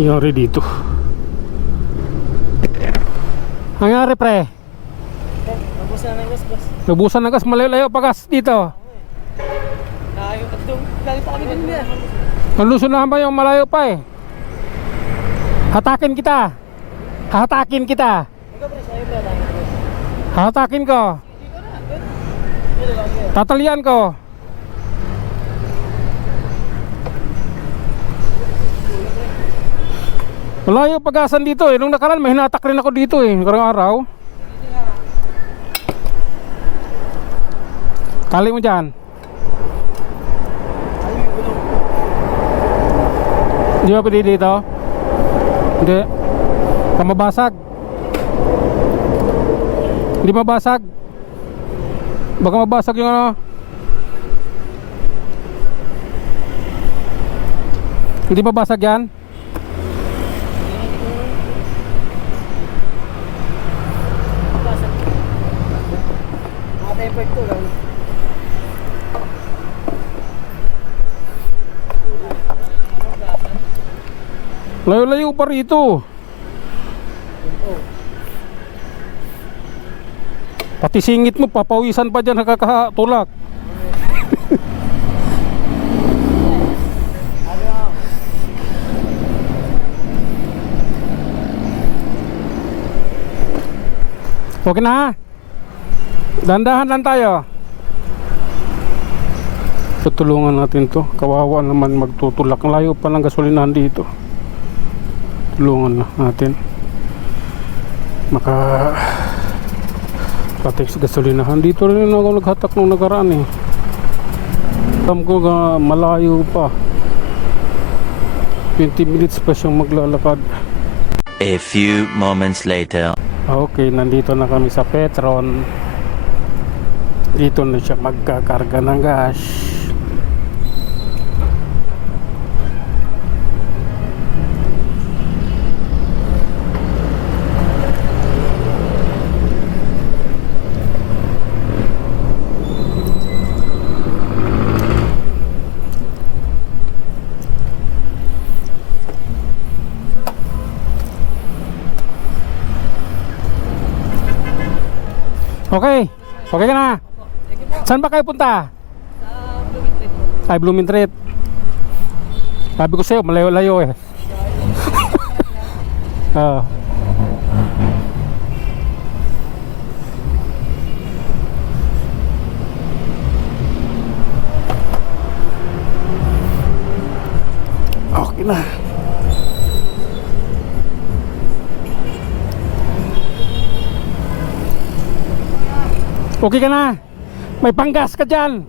Nangyari dito. Nangyari pre. Nabusan ng gas, boss. Nabusan ng gas, malayo-layo pa gas dito. Ayaw at doon. Galing pa kami din niya. Nalusunahan ba yung malayo pa eh. Hatakin kita. Hatakin kita. Ikaw pre, sa'yo pre. Tayo pre. Hatakin ko. Dito na. Dito lang yan. Tatalian ko. Malayo pagasan dito eh. Nung nakaraan may hinatak rin ako dito eh. Karang araw. Tali mo dyan. Hindi ba pwede dito? Hindi. Pamabasag. Hindi mabasag. Baka mabasag yung ano. Hindi mabasag yan. Mga tempered to lang. Layo-layo pa rito. Pati singit mo, papawisan pa dyan nakakatulak. Okay na. Dandahan lang tayo. Tutulungan natin to. Kawawa naman magtutulak. Layo pa ng gasolinahan dito. Tulungan natin. Maka patay sa gasolinahan. Dito rin ako naghatak nung nakaraan eh. Alam ko malayo pa. 20 minutes pa siyang maglalakad. A few moments later. Okay, nandito na kami sa Petron. Dito na siya magkakarga ng gas. Okay, okay ka na. Saan ba kayo punta? Sa Blooming Tree po. Ay, Blooming Treat. Sabi ko sa'yo, malayo-layo eh. Oo. Okay na. Okay ka na. May panggas ka dyan.